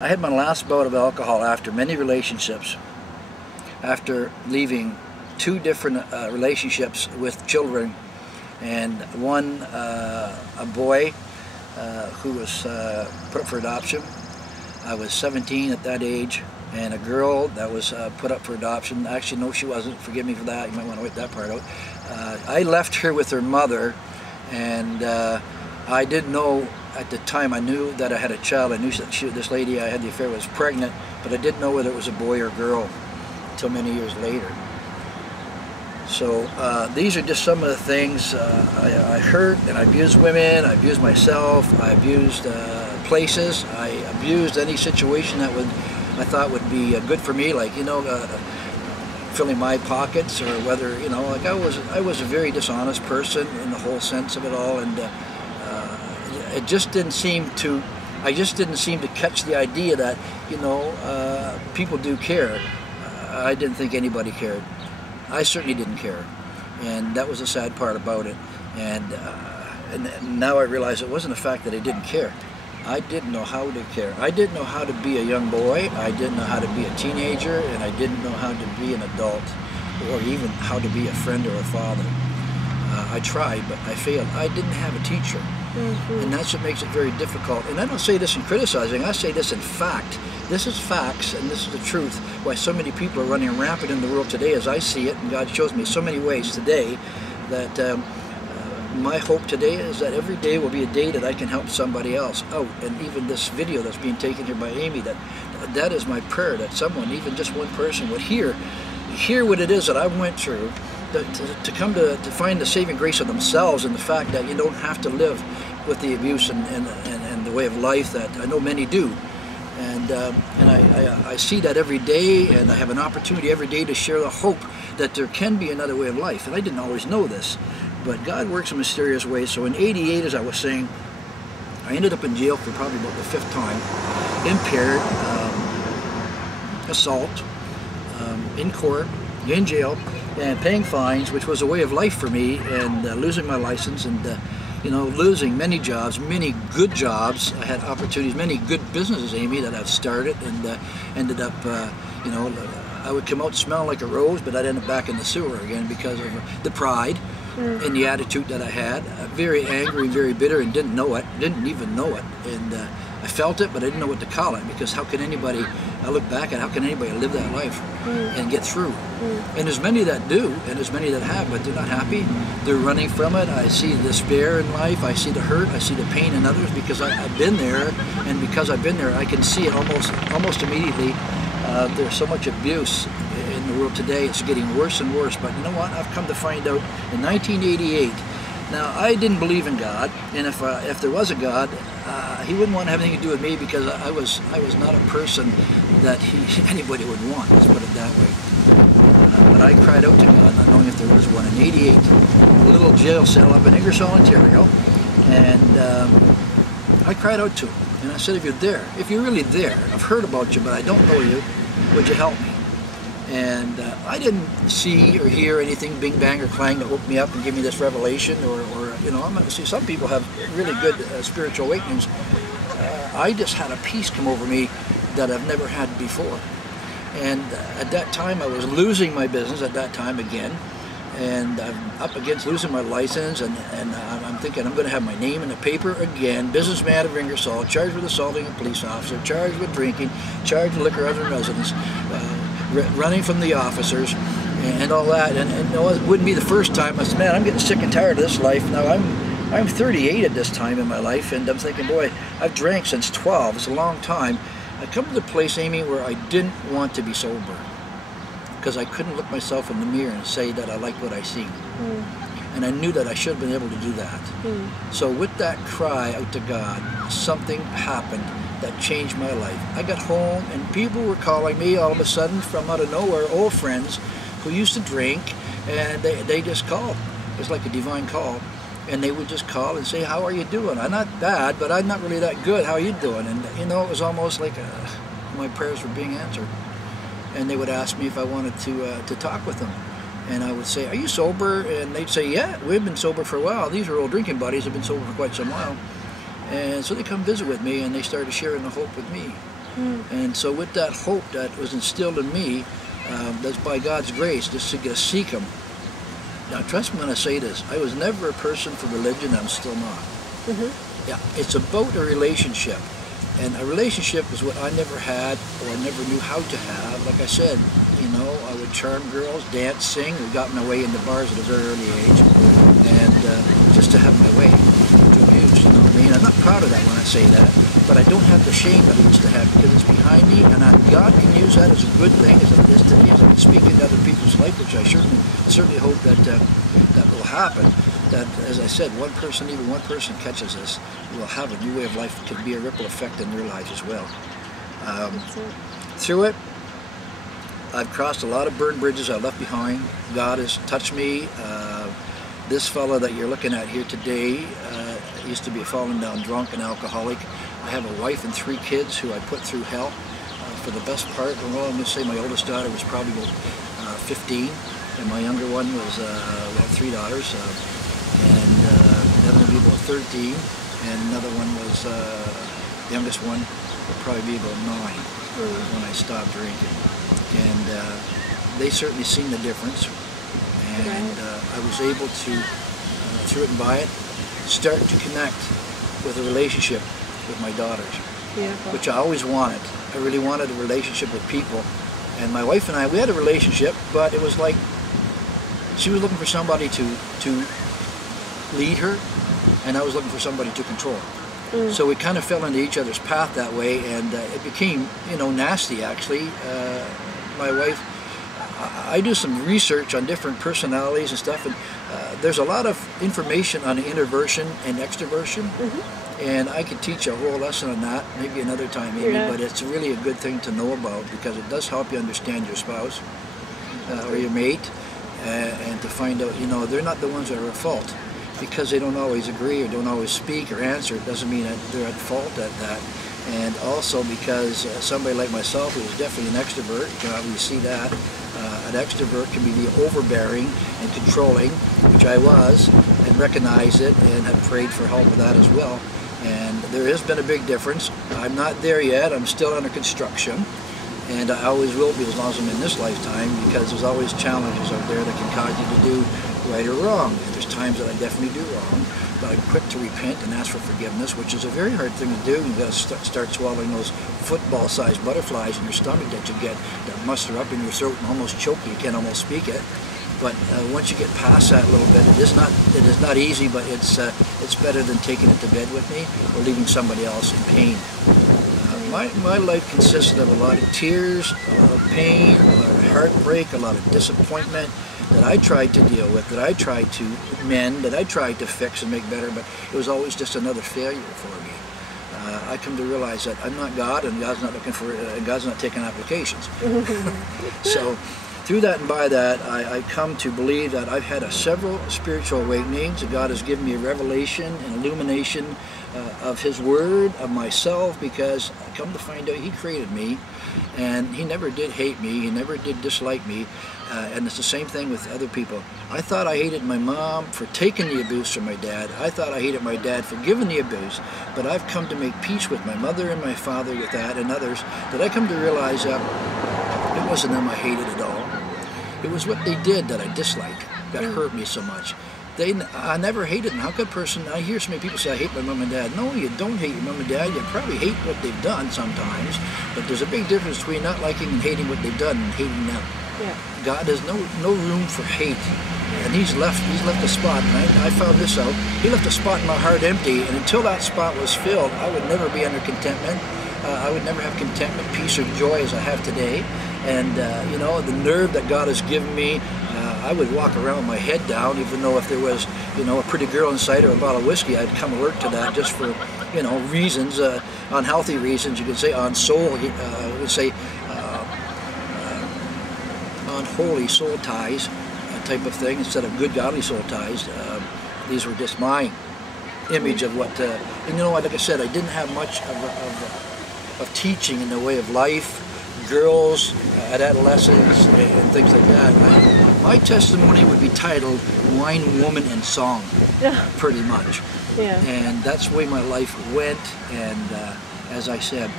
I had my last bout of alcohol after many relationships, after leaving two different relationships with children, and one, a boy who was put up for adoption. I was 17 at that age, and a girl that was put up for adoption. Actually, no, she wasn't. Forgive me for that. You might want to wipe that part out. I left her with her mother, and I didn't know at the time. I knew that I had a child. I knew that this lady I had the affair was pregnant, but I didn't know whether it was a boy or girl until many years later. So these are just some of the things. I hurt and I abused women, I abused myself, I abused places, I abused any situation that I thought would be good for me, like, you know, filling my pockets, or whether, you know, like I was a very dishonest person in the whole sense of it all, and it just didn't seem to, I just didn't seem to catch the idea that, you know, people do care. I didn't think anybody cared. I certainly didn't care, and that was the sad part about it. And now I realize it wasn't the fact that I didn't care. I didn't know how to care. I didn't know how to be a young boy. I didn't know how to be a teenager, and I didn't know how to be an adult, or even how to be a friend or a father. I tried, but I failed. I didn't have a teacher. And that's what makes it very difficult. And I don't say this in criticizing, I say this in fact. This is facts, and this is the truth, why so many people are running rampant in the world today as I see it, and God shows me so many ways today that my hope today is that every day will be a day that I can help somebody else out. And even this video that's being taken here by Amy, that is my prayer, that someone, even just one person, would hear what it is that I went through, to come to find the saving grace of themselves, and the fact that you don't have to live with the abuse and the way of life that I know many do. And I see that every day, and I have an opportunity every day to share the hope that there can be another way of life. And I didn't always know this, but God works in mysterious ways. So in '88, as I was saying, I ended up in jail for probably about the 5th time, impaired, assault, in court, in jail, and paying fines, which was a way of life for me, and losing my license, and you know, losing many jobs, many good jobs. I had opportunities, many good businesses, Amy, that I've started, and ended up, you know, I would come out smelling like a rose, but I'd end up back in the sewer again because of the pride and the attitude that I had. Very angry, very bitter, and didn't know it, didn't even know it. And I felt it, but I didn't know what to call it, because how can anybody, I look back at how can anybody live that life and get through? And there's many that do, and there's many that have, but they're not happy. They're running from it. I see the despair in life. I see the hurt. I see the pain in others, because I've been there, and because I've been there, I can see it almost immediately. There's so much abuse in the world today. It's getting worse and worse. But you know what? I've come to find out in 1988. Now, I didn't believe in God, and if there was a God, He wouldn't want to have anything to do with me, because I was not a person that anybody would want. Let's put it that way. But I cried out to God, not knowing if there was one. In '88, a little jail cell up in Ingersoll, Ontario, and I cried out to Him, and I said, "If you're there, if you're really there, I've heard about you, but I don't know you. Would you help me?" And I didn't see or hear anything bing bang or clang that woke me up and gave me this revelation, or you know, see, some people have really good spiritual awakenings. I just had a peace come over me that I've never had before. And at that time I was losing my business at that time again, and I'm up against losing my license, and I'm thinking I'm going to have my name in the paper again, businessman of Ingersoll, charged with assaulting a police officer, charged with drinking, charged with liquor out of residence, running from the officers, and all that. And it wouldn't be the first time. I said, man, I'm getting sick and tired of this life. Now I'm 38 at this time in my life, and I'm thinking, boy, I've drank since 12. It's a long time. I come to the place, Amy, where I didn't want to be sober, because I couldn't look myself in the mirror and say that I liked what I seen. And I knew that I should have been able to do that. So with that cry out to God, something happened that changed my life. I got home, and people were calling me all of a sudden from out of nowhere, old friends who used to drink, and they just called. It was like a divine call. And they would just call and say, "How are you doing? I'm not bad, but I'm not really that good. How are you doing?" And you know, it was almost like my prayers were being answered. And they would ask me if I wanted to talk with them. And I would say, "Are you sober?" And they'd say, "Yeah, we've been sober for a while. These are old drinking buddies, have been sober for quite some while." And so they come visit with me, and they started sharing the hope with me. And so with that hope that was instilled in me, that's by God's grace, just to seek Him. Now trust me when I say this, I was never a person for religion, I'm still not. Yeah, it's about a relationship. And a relationship is what I never had or I never knew how to have. Like I said, you know, I would charm girls, dance, sing. We got my way into bars at a very early age. And just to have my way, to abuse, you know what I mean? I'm not proud of that when I say that, but I don't have the shame that I used to have because it's behind me, and God can use that as a good thing, as it is today, as I can speak into other people's life, which I certainly hope that that will happen. That, as I said, even one person catches this, will have a new way of life. It can be a ripple effect in their lives as well. Through it, I've crossed a lot of burned bridges I left behind. God has touched me. This fellow that you're looking at here today used to be a fallen down drunk and alcoholic. I have a wife and 3 kids who I put through hell for the best part. Well, I'm going to say my oldest daughter was probably 15, and my younger one was, we have 3 daughters. And the other one would be about 13, and another one was, the youngest one would probably be about 9 when I stopped drinking. And they certainly seen the difference, and I was able to, through it and by it, start to connect with a relationship with my daughters, which I always wanted. I really wanted a relationship with people, and my wife and I, we had a relationship, but it was like she was looking for somebody to lead her, and I was looking for somebody to control. So we kind of fell into each other's path that way, and it became, you know, nasty actually. My wife, I do some research on different personalities and stuff, and there's a lot of information on introversion and extroversion, and I could teach a whole lesson on that maybe another time, but it's really a good thing to know about because it does help you understand your spouse or your mate, and to find out, you know, they're not the ones that are at fault. Because they don't always agree or don't always speak or answer, it doesn't mean that they're at fault at that. And also because somebody like myself, who is definitely an extrovert, you can obviously see that, an extrovert can be overbearing and controlling, which I was, and recognized it and have prayed for help with that as well. And there has been a big difference. I'm not there yet, I'm still under construction. And I always will be as long as I'm in this lifetime, because there's always challenges out there that can cause you to do right or wrong. And there's times that I definitely do wrong, but I'm quick to repent and ask for forgiveness, which is a very hard thing to do. You've got to start swallowing those football-sized butterflies in your stomach that you get that muster up in your throat and almost choke you. You can't almost speak it. But once you get past that a little bit, it is not easy, but it's better than taking it to bed with me or leaving somebody else in pain. My life consisted of a lot of tears, a lot of pain, a lot of heartbreak, a lot of disappointment that I tried to deal with, that I tried to mend, that I tried to fix and make better, but it was always just another failure for me. I come to realize that I'm not God, and God's not looking for, God's not taking applications. So through that and by that, I come to believe that I've had several spiritual awakenings, that God has given me a revelation and illumination of His Word, of myself, because I come to find out He created me, and He never did hate me, He never did dislike me, and it's the same thing with other people. I thought I hated my mom for taking the abuse from my dad. I thought I hated my dad for giving the abuse, but I've come to make peace with my mother and my father with that, and others, that I come to realize that it wasn't them I hated at all. It was what they did that I disliked, that hurt me so much. I never hated them. How could a person, I hear so many people say, I hate my mom and dad. No, you don't hate your mom and dad. You probably hate what they've done sometimes, but there's a big difference between not liking and hating what they've done and hating them. Yeah. God has no room for hate, and He's left a spot, and I found this out. He left a spot in my heart empty, and until that spot was filled, I would never be under contentment. I would never have contentment, peace, or joy as I have today. And you know, the nerve that God has given me, I would walk around with my head down, even though if there was, you know, a pretty girl inside or a bottle of whiskey, I'd come alert to that just for, you know, reasons, unhealthy reasons, you could say, on soul, I would say, unholy soul ties type of thing, instead of good godly soul ties. These were just my image of what, and you know, like I said, I didn't have much of teaching in the way of life, girls at adolescence and things like that. My testimony would be titled Wine, Woman, and Song, pretty much. Yeah. And that's the way my life went, and as I said,